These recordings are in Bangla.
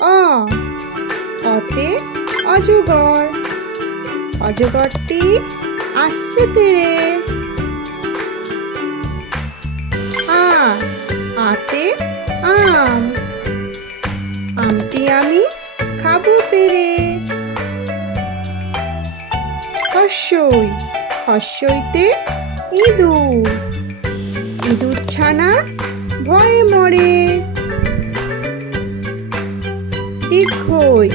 অ অতে অজগর, অজগরটি আসছে তেরে। আ আতে আম, আমটি আমি খাবো পেরে। হস্যই হস্যইতে ইঁদুর, ইঁদুর ছানা ভয়ে মরে। দীর্ঘই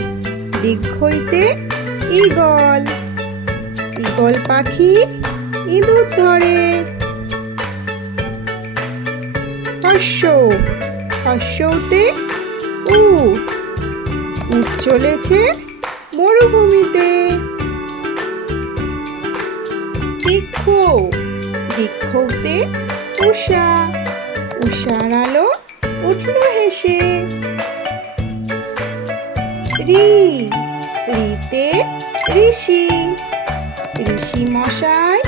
দীর্ঘইতে ঈগল, ঈগল পাখি ইঁদুর ধরে। হর্ষ হর্ষতে উট, উট চলেছে মরুভূমিতে। দীর্ঘ দীর্ঘতে উষা, উষার আলো উঠল হেসে। ঋ ঋতে ঋষি, ঋষি মশাই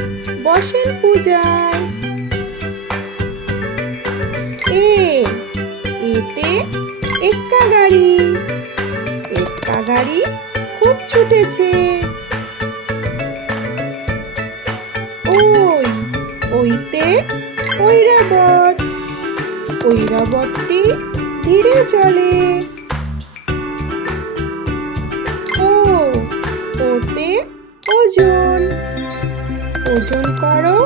বসেন পূজায়। এতে এক্কা গাড়ি, এক্কা গাড়ি খুব ছুটেছে। ওইতে ঐরাবত, ঐরাবতটি ধীরে চলে। ওতে ওজন, ওজন করো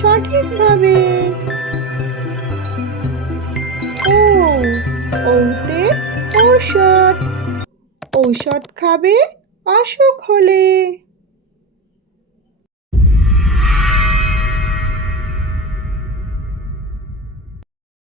সঠিকভাবে। ওতে ঔষধ, ঔষধ খাবে অসুখ হলে।